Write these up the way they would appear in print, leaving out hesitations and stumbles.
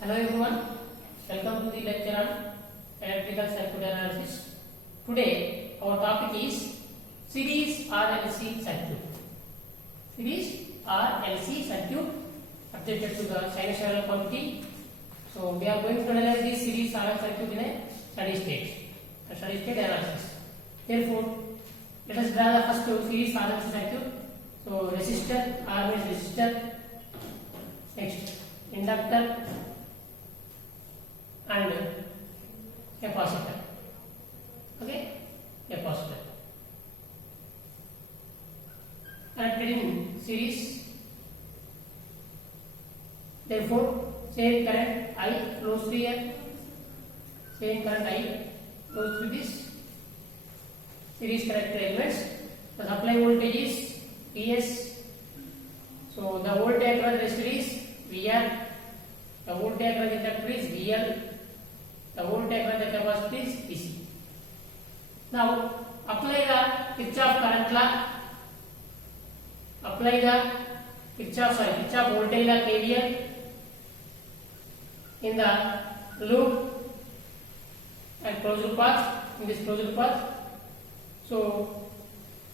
Hello everyone, welcome to the lecture on electrical circuit analysis. Today our topic is series RLC circuit. Series RLC circuit updated to the sinusoidal quantity. So we are going to analyze this series RLC circuit in a steady state analysis. Therefore, let us draw the first series RLC circuit. So resistor, R means resistor, next inductor and capacitor. Okay, capacitor connected in series. Therefore, same current I flows through here. Same current I flows through this series connected elements. The supply voltage is Vs. So the voltage across the resistor is VR. The voltage across the inductor is VL. The voltage across the capacitor is VC. Now apply the Kirchhoff current law. Apply the Kirchhoff voltage law KVL in the loop and closed path, in this closed path. So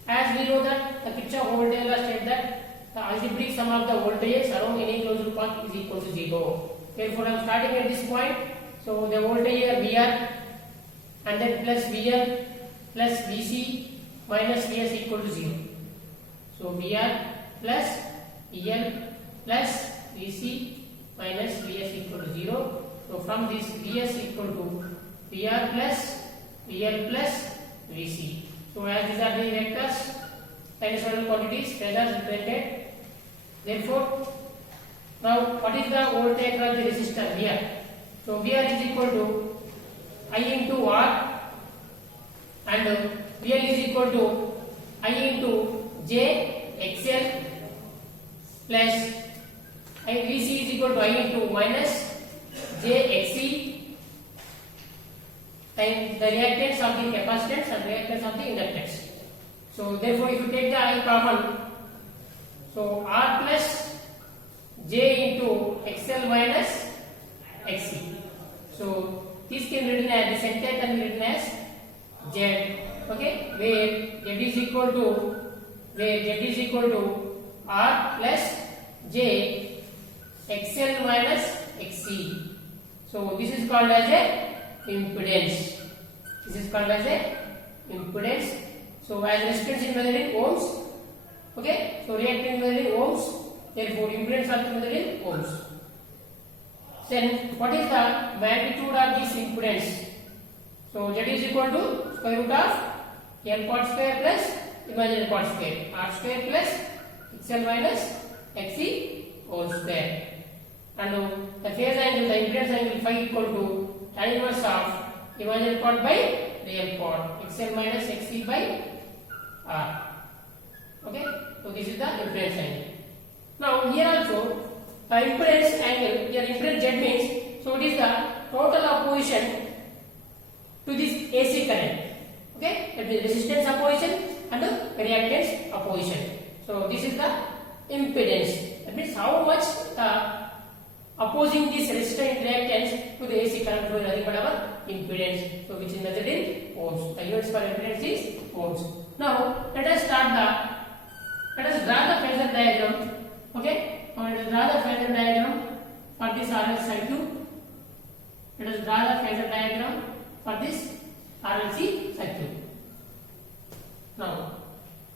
as we know that the Kirchhoff voltage law states that the algebraic sum of the voltages around any closed path is equal to 0. Therefore, I am starting at this point. So the voltage here VR and then plus VL plus VC minus Vs equal to 0. So VR plus EL plus VC minus Vs equal to 0. So from this Vs equal to VR plus VL plus VC. So as these are the vectors, sinusoidal quantities, phasors represented. Therefore, now what is the voltage across the resistor VR? So VR is equal to I into R and VL is equal to I into J XL plus VC is equal to I into minus J XC and the reactance of the capacitance and reactance of the inductance. So therefore, if you take the I common, so R plus J into XL minus XC. So this can be written as the center can be written as Z. Okay, where Z is equal to R plus J XL minus XC. So this is called as a impedance. So as resistance is measured in ohms. Okay, so reactance measured in ohms. Therefore, impedance also measured in ohms. Then, what is the magnitude of this impedance? So Z is equal to square root of L part square plus imaginary part square, R square plus XL minus XC whole square. And the phase angle, the impedance angle phi equal to tan inverse of imaginary part by real part, XL minus XC by R. Okay, so this is the impedance angle. Now here also the impedance angle, here impedance Z means, so it is the total opposition to this AC current. Okay, that is resistance opposition and reactance opposition. So this is the impedance. That means how much opposing this resistor and reactance to the AC current flow is nothing but our impedance. So which is measured in ohms. The units for impedance is ohms. Now let us draw the phasor diagram. Okay, now let us draw the phasor diagram for this RLC circuit. Let us draw the phasor diagram for this RLC circuit. Now,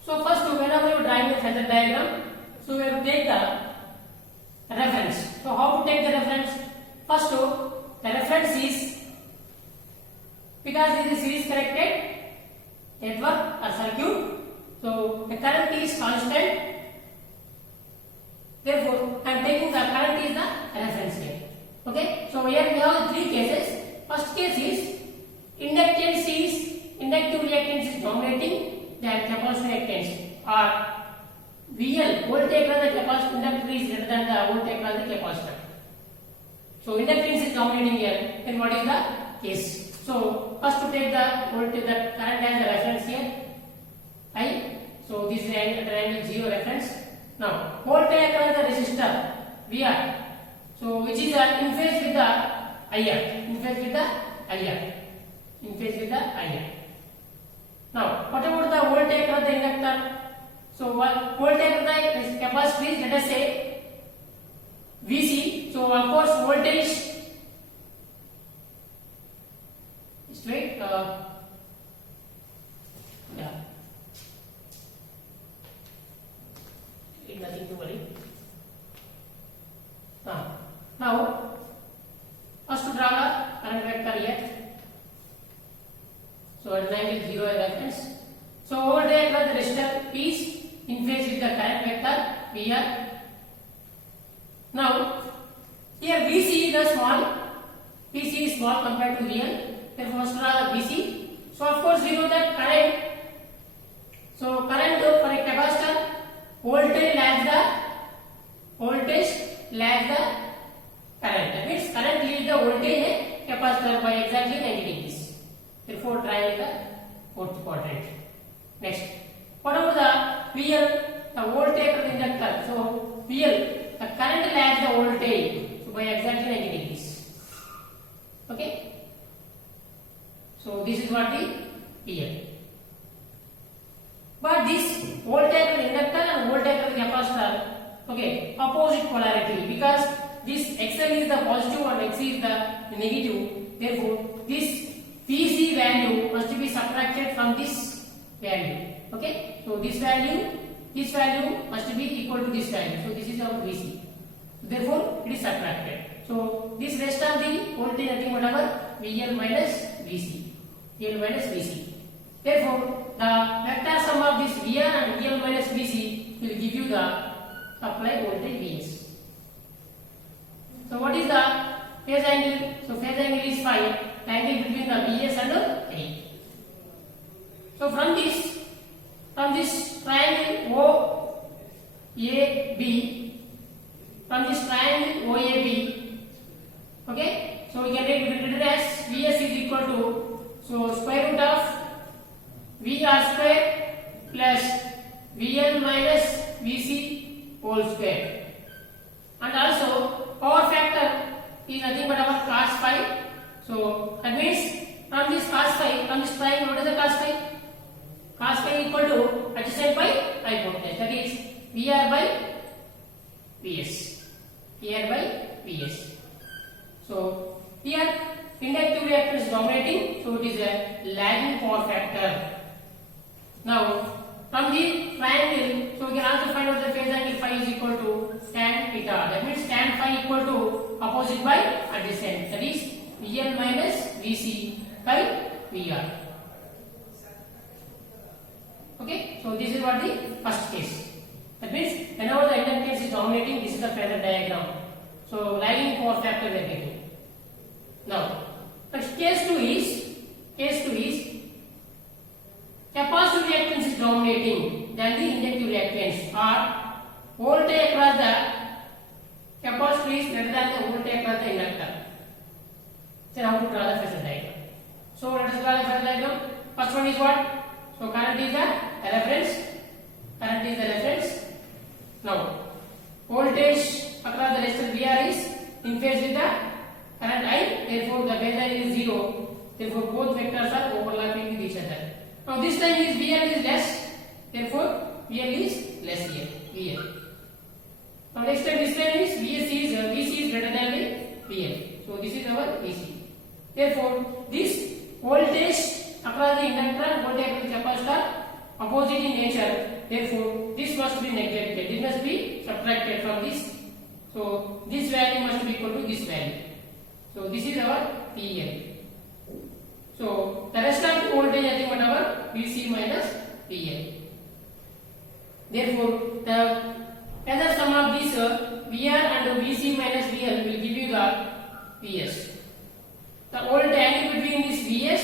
so first whenever you drawing the phasor diagram, so we have to take the reference. So how to take the reference? First, the reference is, because this is series connected network or circuit, so the current is constant. Therefore, I am taking the current is the reference here. Okay, so here we have three cases. First case is inductive reactance is dominating, then capacitive reactance or VL, voltage across the capacitor inductor is greater than the voltage across the capacitor. So inductance is dominating here. Then what is the case? So first to take the voltage, the current as the reference here, I. So this is angle 0 reference. Now voltage across the resistor VR. So which is in phase with the IR, in phase with the IR, in phase with the IR. Now what about the voltage of the inductor? So what voltage of the capacitor is, let us say VC. So of course voltage straight yeah, nothing to worry. Now first to draw the current vector here. So at an angle 0 reference. So over there the resistor is in phase with the current vector VR. Now here VC is a small, VC is small compared to real. Therefore first draw the VC. So of course we know that current. So current for a capacitor, voltage lags the current. That means current leads the voltage in a capacitor by exactly 90 degrees. Therefore triangle the fourth quadrant. Next, what about the VL, the voltage of the inductor? So VL, the current lags the voltage, so by exactly 90 degrees. Okay. So this is what the VL. But this voltage of the inductor and voltage of the capacitor, okay, opposite polarity, because this XL is the positive and XC is the negative. Therefore, this VC value must be subtracted from this value. Okay, so this value must be equal to this value. So this is our VC. Therefore, it is subtracted. So this rest of the voltage nothing whatever VL minus VC. VL minus VC. Therefore, the vector sum of this VR and VL minus VC will give you the supply voltage Vs. So what is the phase angle? So phase angle is phi, the angle between the Vs and A. So from this triangle OAB, from this triangle OAB, okay, so we can write it as Vs is equal to, so square root of VR square plus VL minus VC whole square. And also power factor is nothing but our cos phi. So that means from this cos phi, from this triangle, what is the cos phi? Cos phi equal to adjacent by hypotenuse. That is VR by Vs. VR by Vs. So here inductive reactance is dominating, so it is a lagging power factor. Now from the triangle, so we can also find out the phase angle phi is equal to tan theta. That means tan phi equal to opposite by adjacent. That is VL minus VC by VR. Okay, so this is what the first case. That means whenever the inductance is dominating, this is the phasor diagram. So lagging power factor we are getting. Now, next case 2 is capacitive reactance is dominating than the inductive reactance, or voltage across the capacitor is greater than the voltage across the inductor. Then how to draw the phasor diagram? So let us draw the phasor diagram. First one is what? So current is the reference. Current is the reference. Now voltage across the resistor VR is in phase with the current I. Therefore the phasor is 0. Therefore both vectors are overlapping with each other. Now this time is VL is less, therefore VL is less here. VL. Now next time this time is VC is greater than the VL. So this is our VC. Therefore this voltage across the inductor and voltage across the capacitor opposite in nature. Therefore this must be neglected. This must be subtracted from this. So this value must be equal to this value. So this is our PL. So the rest of the voltage nothing but our VC minus VL. Therefore the other sum of this VR and VC minus VL will give you the Vs. The voltage angle between this Vs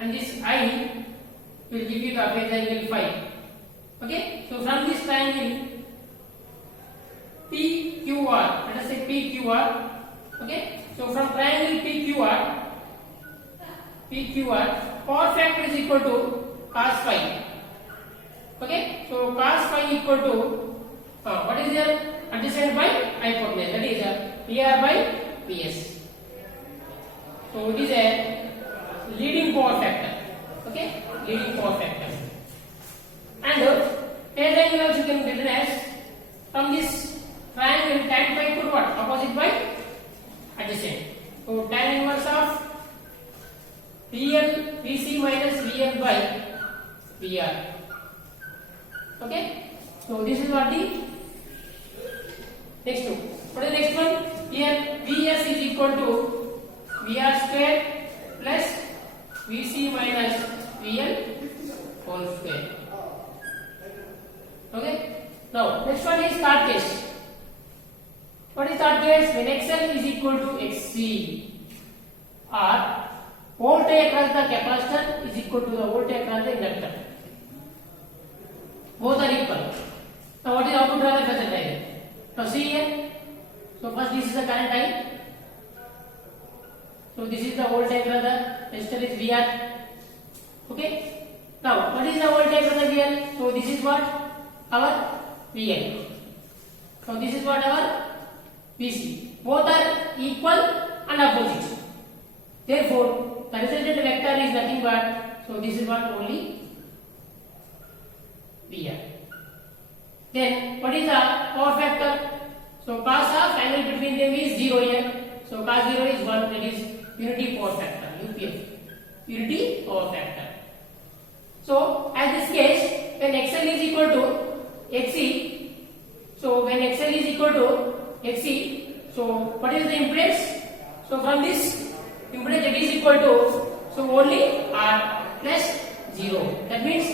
and this I will give you the phase angle phi. Okay, so from this triangle PQR, let us say PQR. Okay, so from triangle PQR, power factor is equal to cos phi. Okay, so cos phi equal to what is there? Adjacent by hypotenuse. That is PR by PS. So it is a leading power factor. Okay, leading power factor. And phase angle also you can written as from this triangle tan phi equal to what? Opposite by adjacent. So tan inverse of VC minus VL by VR. Okay, so this is what the next one. What is the next one? Here Vs is equal to VR square plus Vc minus VL whole square. Okay. Now next one is third case. What is third case? When XL is equal to XC or voltage across the capacitor is equal to the voltage across the inductor. Both are equal. Now what is how to draw the phasor diagram? Now see here. So first this is the current I. So this is the voltage across the resistor is VR. Okay. Now what is the voltage across the VL? So this is what our VL. So this is what our VC. Both are equal and opposite. Therefore, the resultant vector is nothing but, so this is what only VR. Then what is the power factor? So cos of angle between them is 0 here. So cos 0 is 1, that is unity power factor, UPF. Unity power factor. So as this case, when XL is equal to XC, so when XL is equal to XC, so what is the impedance? So from this impedance that is equal to, so only R plus 0. That means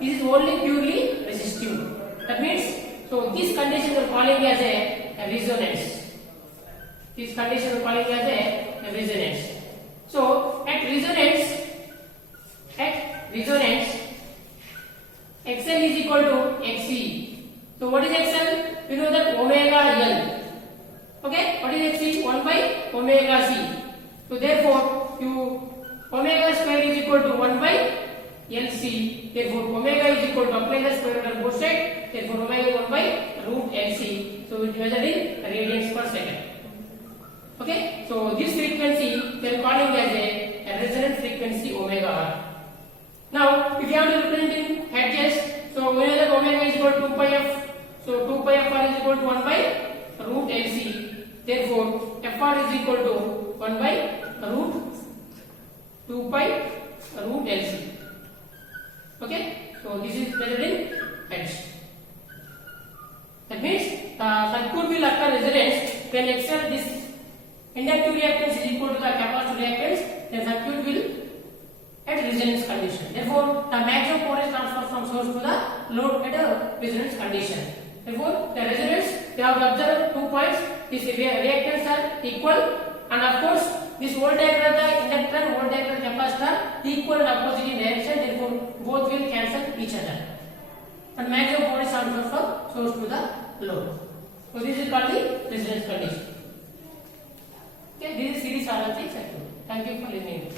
this is only purely resistive. That means, so this condition we are calling as a resonance. This condition we are calling as a resonance. So at resonance, XL is equal to XC. So what is XL? We know that omega L. Okay, what is XC? 1 by omega C. So therefore, omega square is equal to 1 by LC. Therefore, omega is equal to apply the square root on both sides. Therefore, omega is 1 by root LC. So it measured in radians per second. Okay, so this frequency we are calling as a resonant frequency omega R. Now, if you have to represent in hertz, so we know that omega is equal to 2 pi f. So 2 pi fr is equal to 1 by root LC. Therefore, fr is equal to 1 by root 2 pi root LC. Okay, so this is measured in hertz. That means the circuit will occur resonance when XL this inductive reactance is equal to the capacitive reactance, then circuit will at resonance condition. Therefore, the maximum power is transferred from source to the load at a resonance condition. Therefore, the resonance we have observed 2 points. These reactants are equal, and of course, this voltage across the inductor and voltage across the capacitor equal and opposite in direction. Therefore, both will cancel each other, and maximum power is transferred from source to the load. So this is called the resonance condition. Okay, this is series RLC circuit. Thank you for listening.